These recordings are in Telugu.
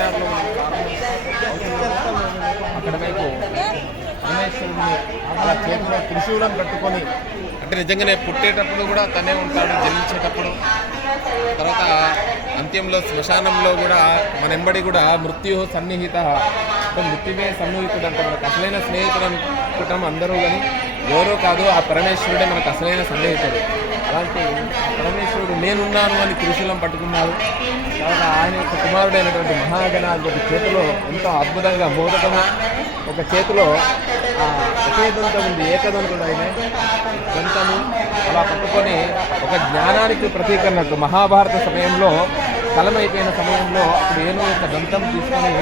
కారిడార్లో అక్కడ వైపు విఘ్నేశ్వరుడిని అలా చేతిలో త్రిశూలం కట్టుకొని, అంటే నిజంగానే పుట్టేటప్పుడు కూడా తనే ఉంటాడు, జన్మించేటప్పుడు. తర్వాత అంత్యంలో శ్మశానంలో కూడా మన ఎంబడి కూడా మృత్యు సన్నిహిత, అంటే మృత్యువే సన్నిహితుడు అంటే మనకు అసలైన స్నేహితుడు అనుకుంటాం అందరూ, కానీ ఎవరో కాదు, ఆ పరమేశ్వరుడే మనకు అసలైన సన్నిహితుడు. అలాంటి పరమేశ్వరుడు నేనున్నాను అని త్రిశూలం పట్టుకున్నాడు. తర్వాత ఆయన యొక్క కుమారుడైనటువంటి మహాగణాధిపతి చేతిలో ఎంతో అద్భుతంగా మోదకము, ఒక చేతిలో ఒకే దంతం ఉంది, ఏకదంతుడు ఆయన దంతము అలా పట్టుకొని ఒక జ్ఞానానికి ప్రతీకన్నట్టు మహాభారత సమయంలో కలమైపోయిన సమయంలో అప్పుడు ఏనో యొక్క దంతం తీసుకొని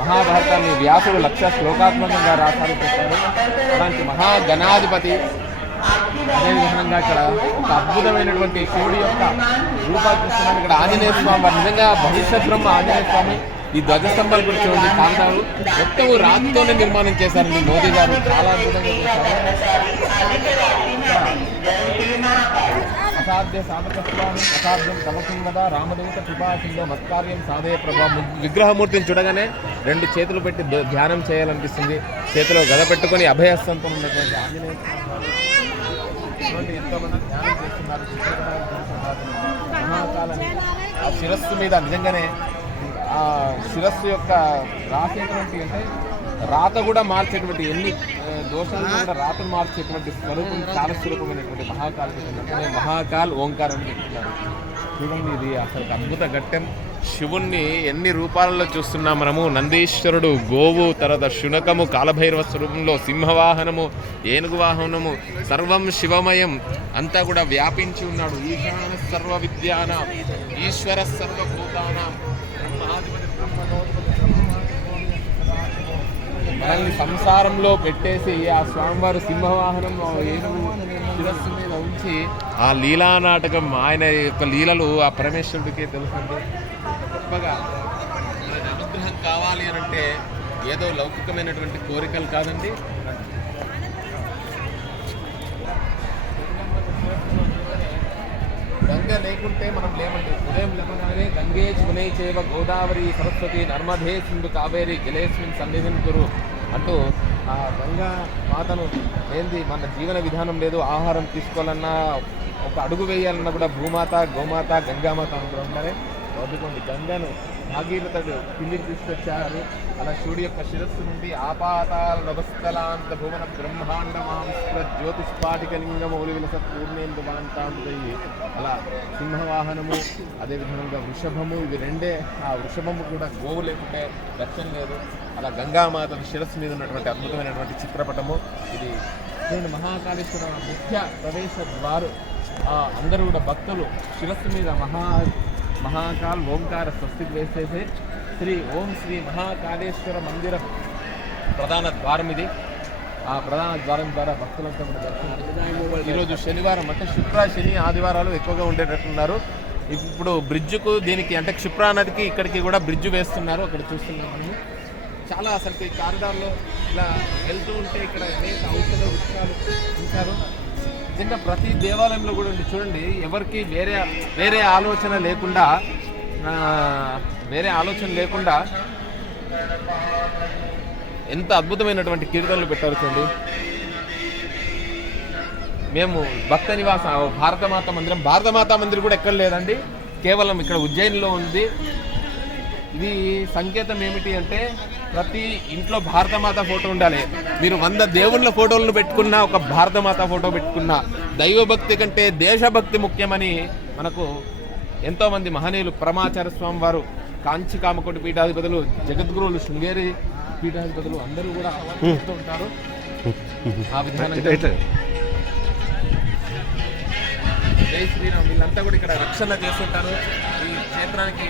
మహాభారతాన్ని వ్యాసుడు 1,00,000 శ్లోకాత్మకంగా రాశారు చెప్పారు. అలాంటి మహాగణాధిపతి అదేవిధంగా ఇక్కడ ఒక అద్భుతమైనటువంటి శివుడి యొక్క రూపాలు చూస్తున్నాం. ఇక్కడ ఆంజనేయ స్వామి వారు నిజంగా భవిష్యత్ బ్రహ్మ ఆంజనేయ స్వామి. ఈ ధ్వజస్తంభాలు కూడా చూడండి, కాంతాలు మొత్తం రాతితోనే నిర్మాణం చేశారండి మోదీ గారు, చాలా అద్భుతంగా చేశారు. అసాధ్య సాధకత్వాన్ని అసాధ్యం తమకుంగద రామదూత కృపాసిందో మత్కార్యం సాధయ ప్రభావం. విగ్రహమూర్తిని చూడగానే 2 చేతులు పెట్టి ధ్యానం చేయాలనిపిస్తుంది. చేతిలో గద పెట్టుకొని అభయస్తంతో ఉన్నటువంటి ఆంజనేయ ఎంతో మంది ధ్యానం చేస్తున్నారు. మహాకాలని ఆ శిరస్సు మీద నిజంగానే ఆ శిరస్సు యొక్క రాసేటువంటి, అంటే రాత కూడా మార్చేటువంటి, ఎన్ని దోషాలను కూడా రాతను మార్చేటువంటి స్వరూపం, చాలా స్వరూపమైనటువంటి మహాకాల్ ఓంకారం అని చెప్తున్నారు. చూడండి, ఇది అసలు అద్భుత ఘట్టం. శివుణ్ణి ఎన్ని రూపాలలో చూస్తున్నాం మనము. నందీశ్వరుడు, గోవు, తర్వాత శునకము, కాలభైరవ స్వరూపంలో సింహవాహనము, ఏనుగు వాహనము, సర్వం శివమయం, అంతా కూడా వ్యాపించి ఉన్నాడు. ఈశాన సర్వ విద్యానాం ఈశ్వర సర్వభూతానాం మనల్ని సంసారంలో పెట్టేసి ఆ స్వామివారు సింహవాహనం ఏనుగు శిరస్సు మీద ఉంచి ఆ లీలా నాటకం, ఆయన యొక్క లీలలు ఆ పరమేశ్వరుడికే తెలుసండి. గొప్పగా అనుగ్రహం కావాలి అని అంటే ఏదో లౌకికమైనటువంటి కోరికలు కాదండి. గంగ లేకుంటే మనం లేమండి. ఉదయం లేవగానే గంగే జమునే చేవ గోదావరి సరస్వతి నర్మదే సింధు కావేరి జలేస్మిన్ సన్నిధిని గురు అంటూ ఆ గంగా మాతను ఏంది మన జీవన విధానం లేదు. ఆహారం తీసుకోవాలన్నా, ఒక అడుగు వేయాలన్నా కూడా భూమాత, గోమాత, గంగామాత అనుకుంటారే. చదువుకోండి, గంగను భాగీరథుడు కిందికి తీసుకొచ్చారు. అలా శివుడి యొక్క శిరస్సు నుండి ఆపాతాల నభస్థలాంత భువన బ్రహ్మాండ మాంస్త్ర జ్యోతిస్పాటికలింగ మౌలి విలస పూర్ణేందు మాంతాంతయ్యి అలా సింహవాహనము, అదేవిధంగా వృషభము, ఇవి 2. ఆ వృషభము కూడా గోవు లేకుంటే రక్షణ లేదు. అలా గంగామాత శిరస్సు మీద ఉన్నటువంటి అద్భుతమైనటువంటి చిత్రపటము ఇది. మహాకాళేశ్వర ముఖ్య ప్రవేశ ద్వారు. అందరూ కూడా భక్తులు శిరస్సు మీద మహాకాల్ ఓంకార స్వస్తికి వేసేసి శ్రీ మహాకాళేశ్వర మందిర ప్రధాన ద్వారం ఇది. ఆ ప్రధాన ద్వారం ద్వారా భక్తులంతా కూడా దర్శనం. ఈరోజు శనివారం, అంటే శుక్ర, శని, ఆదివారాలు ఎక్కువగా ఉండేటట్టున్నారు. ఇప్పుడు బ్రిడ్జ్కు దీనికి, అంటే క్షిప్రా నదికి ఇక్కడికి కూడా బ్రిడ్జ్ వేస్తున్నారు. అక్కడ చూస్తున్నాం మనము. చాలా అసలు ఈ కారిడార్లో ఇలా వెళ్తూ ఉంటే ఇక్కడ అనేక ఔషధ వృక్షాలు ఉంచారు. నిజంగా ప్రతి దేవాలయంలో కూడా చూడండి, ఎవరికి వేరే ఆలోచన లేకుండా ఎంత అద్భుతమైనటువంటి కీర్తనలు పెట్టారు చూడండి. మేము భక్త నివాస భారతమాత మందిరం కూడా ఎక్కడ లేదండి, కేవలం ఇక్కడ ఉజ్జయినిలో ఉంది. ఇది సంకేతం ఏమిటి అంటే ప్రతి ఇంట్లో భారతమాత ఫోటో ఉండాలి. మీరు 100 దేవుళ్ళ ఫోటోలను పెట్టుకున్నా, ఒక భారతమాత ఫోటో పెట్టుకున్నా, దైవభక్తి కంటే దేశభక్తి ముఖ్యమని మనకు ఎంతోమంది మహనీయులు, పరమాచార్య స్వామి వారు, కాంచి కామకోటి పీఠాధిపతులు, జగద్గురువులు, శృంగేరి పీఠాధిపతులు అందరూ కూడా చెప్తూ ఉంటారు. ఆ విధానంగా జై శ్రీరామ్ వీళ్ళంతా కూడా ఇక్కడ రక్షణ చేస్తుంటారు. ఈ క్షేత్రానికి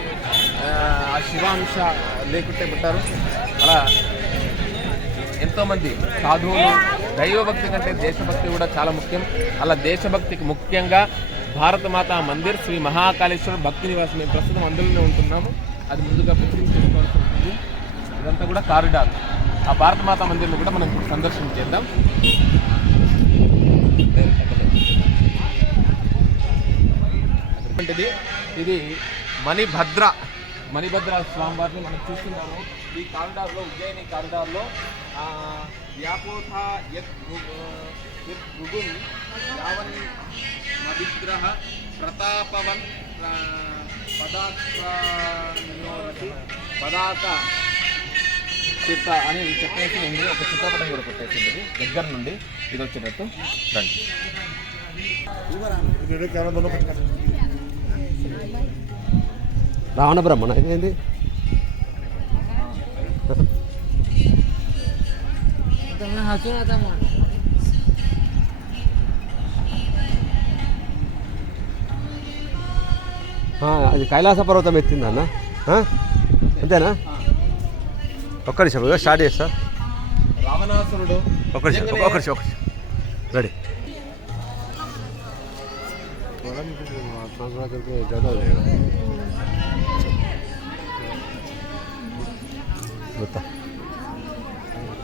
ఆ శివాంశ లేకుంటే పెట్టారు. అలా ఎంతోమంది సాధువులు, దైవభక్తి కంటే దేశభక్తి కూడా చాలా ముఖ్యం. అలా దేశభక్తికి ముఖ్యంగా భారతమాత మందిర్, శ్రీ మహాకాళేశ్వర భక్తి నివాసం. మేము ప్రస్తుతం అందులోనే ఉంటున్నాము. అది ముందుగా బుకింగ్ చేసుకోవాల్సి ఉంటుంది. ఇదంతా కూడా కారిడార్. ఆ భారతమాత మందిర్ని కూడా మనం సందర్శన చేద్దాం. ఇది మణిభద్ర మణిభద్ర స్వామి వారిని మనం చూస్తున్నాము. ఈ కారిడార్లో, ఉజ్జయిని కారిడార్లో వ్యాపోథ భృగున్ యావన్ విగ్రహ ప్రతాపవన్ పదాక చిత్త అని చెప్పేసి ఉంది. ఒక చిత్రపటం కూడా పెట్టేసింది దగ్గర నుండి. ఇది వచ్చేటట్టు రండి. రావణ బ్రహ్మణ ఇదేంటి? అది కైలాస పర్వతం ఎత్తిందన్న, అంతేనా? ఒక్క నిమిషం స్టార్ట్ చేస్తా. రావణాసురుడు ఒక్క నిమిషం రెడీ.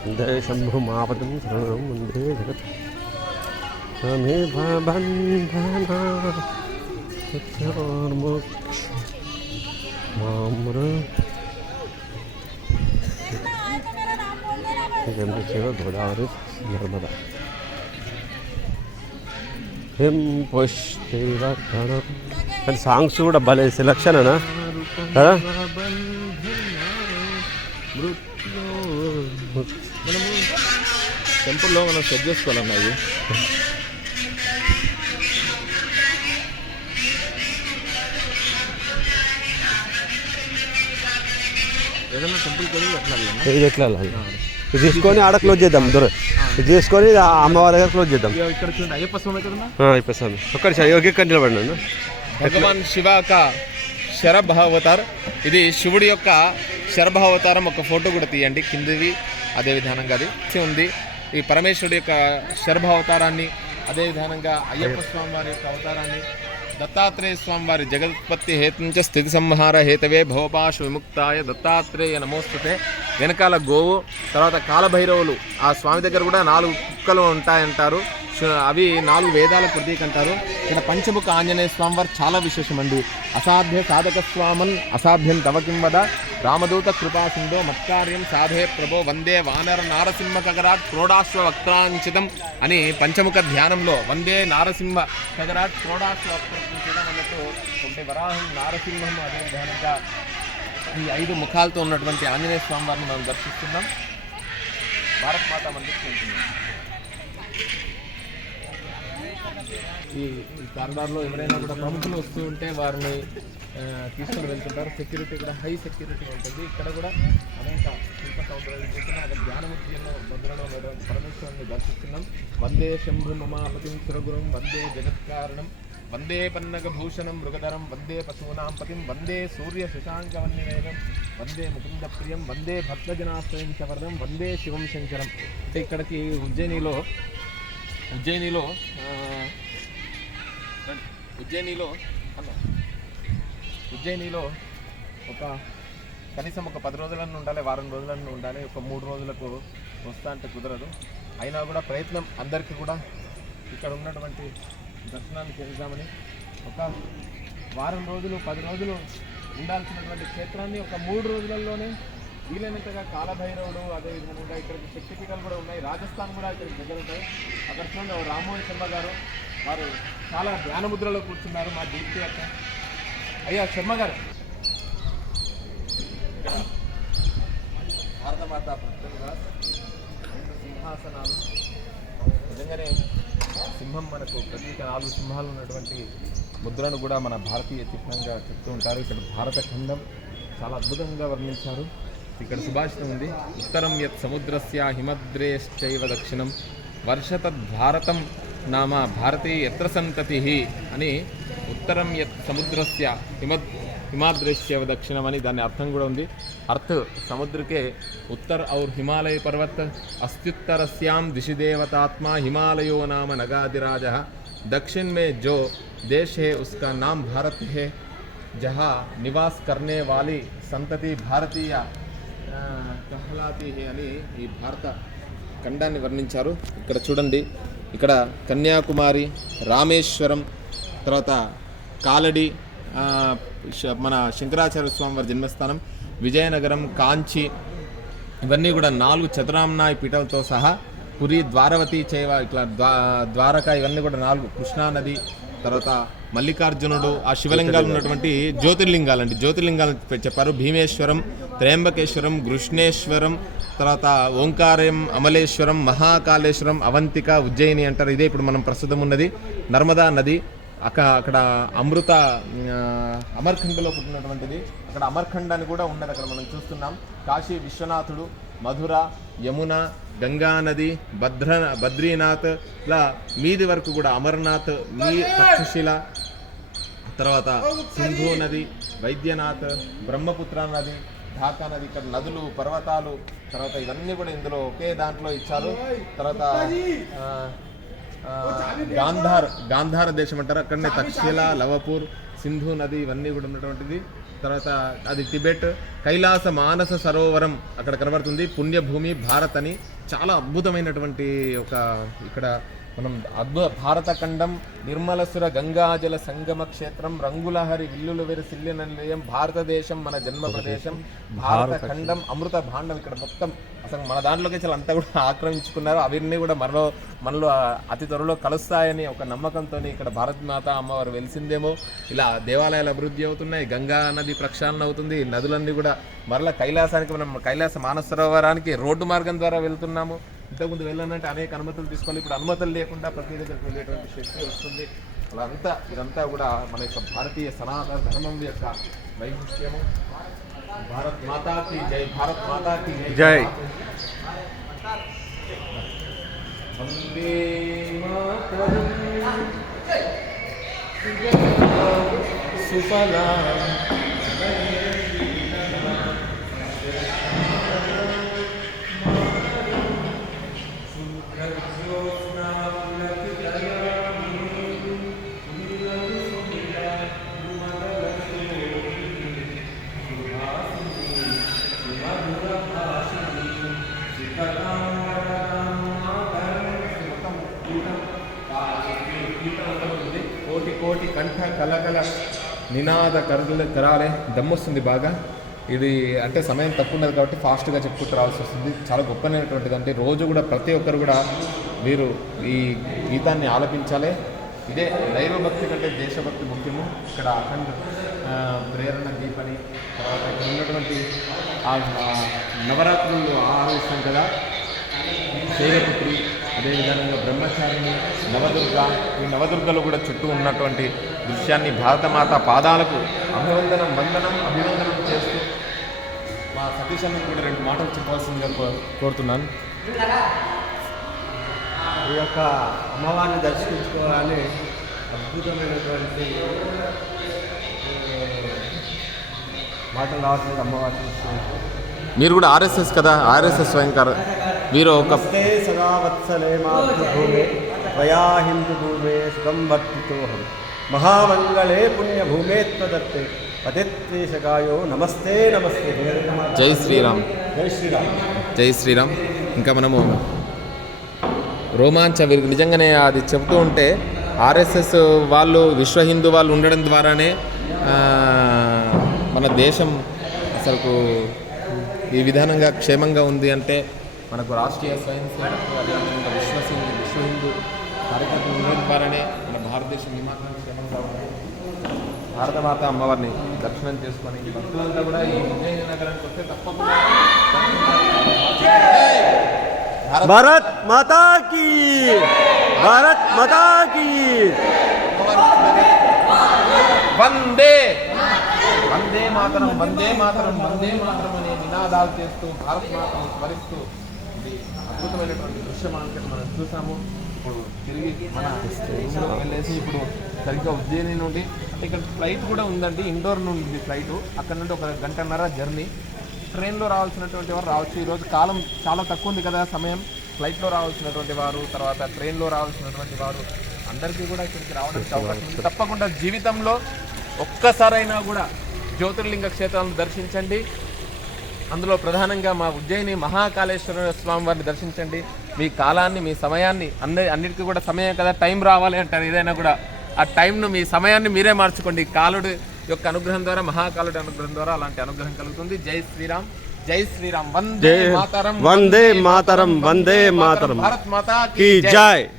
వందే శంభు మాపదం శరణం వందే జగత్ మే బంధనామోక్ష మామృ గోదావరి నర్మదా హిం పుష్టివర్ధనం. కానీ సాంగ్స్ కూడా భలే సెలక్షన్ అనా కదా. మనము టెంపుల్లో మనం సెట్ చేసుకోవాలన్నా ఇది. ఏదైనా టెంపుల్కి వెళ్ళి ఎట్లా ఇది తీసుకొని ఆడ క్లోజ్ చేద్దాం. ఇది తీసుకొని అమ్మవారి దగ్గర క్లోజ్ చేద్దాం. ఇక్కడ చూడండి అయ్యప్ప స్వామి కదా. అయ్యప్ప స్వామి ఒక్కరి యోగ్య నిలబడినా. భగవాన్ శివ యొక్క శరభావతార్. ఇది శివుడి యొక్క శరభావతారం. ఒక ఫోటో కూడా తీయండి కిందవి. అదే విధానంగా అది ఉంది. ఈ పరమేశ్వరుడి యొక్క శరభావతారాన్ని, అదే విధానంగా అయ్యప్ప స్వామి వారి యొక్క అవతారాన్ని, దత్తాత్రేయ స్వామి వారి జగత్పత్తి హేతుంచ స్థితి సంహార హేతవే భవపాశ విముక్తాయ దత్తాత్రేయ నమోస్తుతే. వెనకాల గోవు, తర్వాత కాలభైరవులు. ఆ స్వామి దగ్గర కూడా 4 కుక్కలు ఉంటాయంటారు. అవి 4 వేదాల ప్రతీక అంటారు. ఇక్కడ పంచముఖ ఆంజనేయ స్వామి వారు చాలా విశేషమండి. అసాధ్య సాధక స్వామన్ అసాధ్యం తవకిం వద రామదూత కృపాసింధో మత్కార్యం సాధే ప్రభో వందే వానర నారసింహ కగరాట్ క్రోడాశ్వ వక్రాంచితం అని పంచముఖ ధ్యానంలో వందే నారసింహ కగరాట్ క్రోడాశ్వ వక్రాంచితం అన్నట్టు ఉంటే వరాహం నారసింహం. అదే విధానంగా ఈ 5 ముఖాలతో ఉన్నటువంటి ఆంజనేయ స్వామి వారిని మనం దర్శిస్తున్నాం. భారత్ మాత మందికి వెళ్తున్నాం. ఈ కారిడార్లో ఎవరైనా కూడా ప్రముఖులు వస్తూ ఉంటే వారిని తీసుకుని వెళ్తుంటారు. సెక్యూరిటీ కూడా హై సెక్యూరిటీ ఉంటుంది. ఇక్కడ కూడా అనేక శిల్ప సౌకర్యాలు చూస్తున్నాం. అక్కడ ధ్యానముఖ్యంలో భద్రలో పరమేశ్వరుని దర్శిస్తున్నాం. వందే శంభు మమాపతిం సురగురం వందే జగత్కారణం వందే పన్నగభూషణం మృగధరం వందే పశూనాం పతిం వందే సూర్య శశాంకవన్నివేదం వందే ముకుంద ప్రియం వందే భక్తజనాశ్రయం చవరణం వందే శివం శంకరం. అంటే ఇక్కడికి ఉజ్జయినిలో ఒక కనీసం ఒక 10 రోజులను ఉండాలి, వారం రోజులను ఉండాలి. ఒక 3 రోజులకు వస్తా అంటే కుదరదు. అయినా కూడా ప్రయత్నం అందరికీ కూడా ఇక్కడ ఉన్నటువంటి దర్శనాన్ని చేద్దామని. ఒక వారం రోజులు 10 రోజులు ఉండాల్సినటువంటి క్షేత్రాన్ని ఒక 3 రోజులలోనే వీలైనంతగా కాలభైరవుడు, అదేవిధంగా ఇక్కడికి శక్తిపీఠాలు కూడా ఉన్నాయి. రాజస్థాన్ కూడా ఇక్కడికి దగ్గర ఉంటాయి. అక్కడ చూడండి రామ్మోహన్ శర్మ గారు వారు చాలా ధ్యానముద్రలో కూర్చున్నారు. మా దీప్తి అక్క అయ్యా శర్మ గారు. భారతమాత భక్తులుగా 2 సింహాసనాలు. నిజంగానే సింహం మనకు ప్రత్యేక 4 సింహాలు ఉన్నటువంటి ముద్రను కూడా మన భారతీయ చిహ్నంగా చెప్తూ ఉంటారు. ఇక్కడ భారత ఖండం చాలా అద్భుతంగా వర్ణించారు. ఇక్కడ సుభాషితం ఉంది. ఉత్తరం యత్ సముద్రస్య హిమద్రేశ్చైవ దక్షిణం వర్షతద్భారతం నామ భారతీ ఎత్ర సంతతి అని. ఉత్తరం యత్ సముద్రస్య हिमाद्रेश्यव दक्षिणम అని దాని అర్థం కూడా ఉంది. अर्थ समुद्र के उत्तर और हिमालय पर्वत अस्त्युत्तरस्याम दिशि देवतात्मा हिमालयो नाम नगाधिराजः. दक्षिण में जो देश है उसका नाम भारत है, जहाँ निवास करने वाली संतति भारतीय कहलाती है అని ఈ భారత ఖండాన్ని వర్ణించారు. ఇక్కడ చూడండి, ఇక్కడ కన్యాకుమారి, రామేశ్వరం, తర్వాత కాలడి, మన శంకరాచార్య స్వామి వారి జన్మస్థానం, విజయనగరం, కాంచి ఇవన్నీ కూడా 4 చతురామ్నాయ పీఠాలతో సహా పురి, ద్వారవతి, చేవ, ఇట్లా ద్వారక ఇవన్నీ కూడా 4, కృష్ణా నది, తర్వాత మల్లికార్జునుడు, ఆ శివలింగాలు ఉన్నటువంటి జ్యోతిర్లింగాలండి. జ్యోతిర్లింగాలు చెప్పారు. భీమేశ్వరం, త్రయంబకేశ్వరం, కృష్ణేశ్వరం, తర్వాత ఓంకారం, అమలేశ్వరం, మహాకాళేశ్వరం, అవంతిక, ఉజ్జయిని అంటారు. ఇదే ఇప్పుడు మనం ప్రస్తుతం ఉన్నది నర్మదా నది. అక్కడ అమర్ఖండ్లో పుట్టినటువంటిది. అక్కడ అమర్ఖండ్ అని కూడా ఉన్నది, అక్కడ మనం చూస్తున్నాం. కాశీ విశ్వనాథుడు, మధుర, యమున, గంగా నది, బద్రీనాథ్, ఇలా మీది వరకు కూడా అమర్నాథ్, తక్షశిల, తర్వాత సింధు నది, వైద్యనాథ్, బ్రహ్మపుత్ర నది, ఢాకా నది, ఇక్కడ నదులు, పర్వతాలు, తర్వాత ఇవన్నీ కూడా ఇందులో ఒకే దాంట్లో ఇచ్చారు. తర్వాత గాంధార దేశం అంటారు, అక్కడనే తక్షశిల, లవపూర్, సింధు నది ఇవన్నీ కూడా ఉన్నటువంటిది. తర్వాత అది టిబెట్. కైలాస మానస సరోవరం అక్కడ కనబడుతుంది. పుణ్యభూమి భారత్ అని చాలా అద్భుతమైనటువంటి ఒక ఇక్కడ మనం భారతఖండం, నిర్మలసుర గంగాజల సంగమ క్షేత్రం, రంగులహరి విల్లుల వెరు సిల్లి నిలయం, భారతదేశం మన జన్మ ప్రదేశం, భారతఖండం, అమృత భాండం. ఇక్కడ మొత్తం అసలు మన దాంట్లోకి చాలా అంతా కూడా ఆక్రమించుకున్నారు. అవన్నీ కూడా మనలో అతి త్వరలో కలుస్తాయని ఒక నమ్మకంతో ఇక్కడ భారతమాత అమ్మవారు వెలిసిందేమో. ఇలా దేవాలయాలు అభివృద్ధి అవుతున్నాయి, గంగా నది ప్రక్షాళన అవుతుంది, నదులన్నీ కూడా మరలా కైలాసానికి, మనం కైలాస మానస సరోవరానికి రోడ్డు మార్గం ద్వారా వెళ్తున్నాము. ఇంతకుముందు వెళ్ళాలంటే అనేక అనుమతులు తీసుకోవాలి, ఇప్పుడు అనుమతులు లేకుండా ప్రతి దగ్గరికి వెళ్ళేటువంటి శక్తి వస్తుంది. అలా ఇదంతా కూడా మన యొక్క భారతీయ సనాతన ధర్మం యొక్క వైశిష్ట్యము. భారత్ మాతాకి జై, భారత్ మాతాకి జై. వందే మాతరం సుఫలాం కోటి కంఠ కలకల నినాద కరాలే దమ్మొస్తుంది బాగా. ఇది అంటే సమయం తక్కువ ఉన్నది కాబట్టి ఫాస్ట్గా చెప్పుకుంటూ రావాల్సి వస్తుంది. చాలా గొప్పనైనటువంటిది. అంటే రోజు కూడా ప్రతి ఒక్కరు కూడా వీరు ఈ గీతాన్ని ఆలపించాలి. ఇదే దైవభక్తి కంటే దేశభక్తి ముఖ్యము. ఇక్కడ అఖండ ప్రేరణ దీపని, తర్వాత ఇక్కడ ఉన్నటువంటి ఆ నవరాత్రులు ఆరాధిస్తాం కదా, శైలపుత్రి, అదేవిధంగా బ్రహ్మచారిణి, నవదుర్గ, ఈ నవదుర్గలు కూడా చుట్టూ ఉన్నటువంటి దృశ్యాన్ని భారతమాత పాదాలకు అభివందనం చేస్తూ మా సతీష్ అన్నకు కూడా 2 మాటలు చెప్పాల్సిందిగా కోరుతున్నాను. ఈ యొక్క అమ్మవారిని దర్శించుకోవాలని అద్భుతమైనటువంటి మాటలు రావాల్సింది అమ్మవారిని. మీరు కూడా ఆర్ఎస్ఎస్ కదా, ఆర్ఎస్ఎస్ స్వయంకార మీరు ఒక సదా వత్సలే మాతృభూమే త్వయా హిందూ భూమే సుఖం వర్తితోహం మహామంగళే పుణ్యభూమే త్వదత్తే పతిత్వేషకాయో నమస్తే నమస్తే. జై శ్రీరామ్. జై శ్రీరామ్. జై శ్రీరామ్. ఇంకా మనము వీరికి నిజంగానే అది చెబుతూ ఉంటే ఆర్ఎస్ఎస్ వాళ్ళు, విశ్వ హిందూ వాళ్ళు ఉండడం ద్వారానే మన దేశం అసలుకు ఈ విధానంగా క్షేమంగా ఉంది. అంటే మనకు రాష్ట్రీయ స్వయం సేవకు, అదేవిధంగా విశ్వ హిందూ కార్యకర్తలు ఉండడం ద్వారానే మన భారతదేశం ఈ మాత్రం క్షేమంగా ఉంది. భారతమాత అమ్మవారిని దర్శనం చేసుకొని భక్తులంతా కూడా ఈ విజయనగరానికి వస్తే తప్పకుండా భారత్ మాతా కీ, భారత్ మాతా కీ. వందే వందే మాతరం, వందే మాతరం, వందే మాతరం అనే నినాదాలు చేస్తూ భారత్ మాతను స్మరిస్తూ ఇది అద్భుతమైనటువంటి దృశ్యం మనం చూసాము. ఇప్పుడు తిరిగి మన వెళ్ళేసి ఇప్పుడు సరిగ్గా ఉజ్జయిని నుండి, అంటే ఇక్కడ ఫ్లైట్ కూడా ఉందండి, ఇండోర్ నుండి ఫ్లైట్. అక్కడ నుండి 1 గంటన్నర జర్నీ. ట్రైన్లో రావాల్సినటువంటి వారు రావచ్చు. ఈరోజు కాలం చాలా తక్కువ ఉంది కదా సమయం. ఫ్లైట్లో రావాల్సినటువంటి వారు, తర్వాత ట్రైన్లో రావాల్సినటువంటి వారు అందరికీ కూడా ఇక్కడికి రావడానికి అవకాశం ఉంది. తప్పకుండా జీవితంలో ఒక్కసారైనా కూడా జ్యోతిర్లింగ క్షేత్రాలను దర్శించండి. అందులో ప్రధానంగా మా ఉజ్జయిని మహాకాళేశ్వర స్వామి వారిని దర్శించండి. మీ కాలాన్ని, మీ సమయాన్ని, అన్నిటికీ కూడా సమయం కదా, టైం రావాలి అంటారు. ఏదైనా కూడా ఆ టైంను, మీ సమయాన్ని మీరే మార్చుకోండి. యొక్క అనుగ్రహం ద్వారా, మహాకాలుడి అనుగ్రహం ద్వారా అలాంటి అనుగ్రహం కలుగుతుంది. జై శ్రీరామ్, జై శ్రీరామ్. వందే మాతరం, వందే మాతరం, వందే మాతరం. భారత్ మాతా की जय।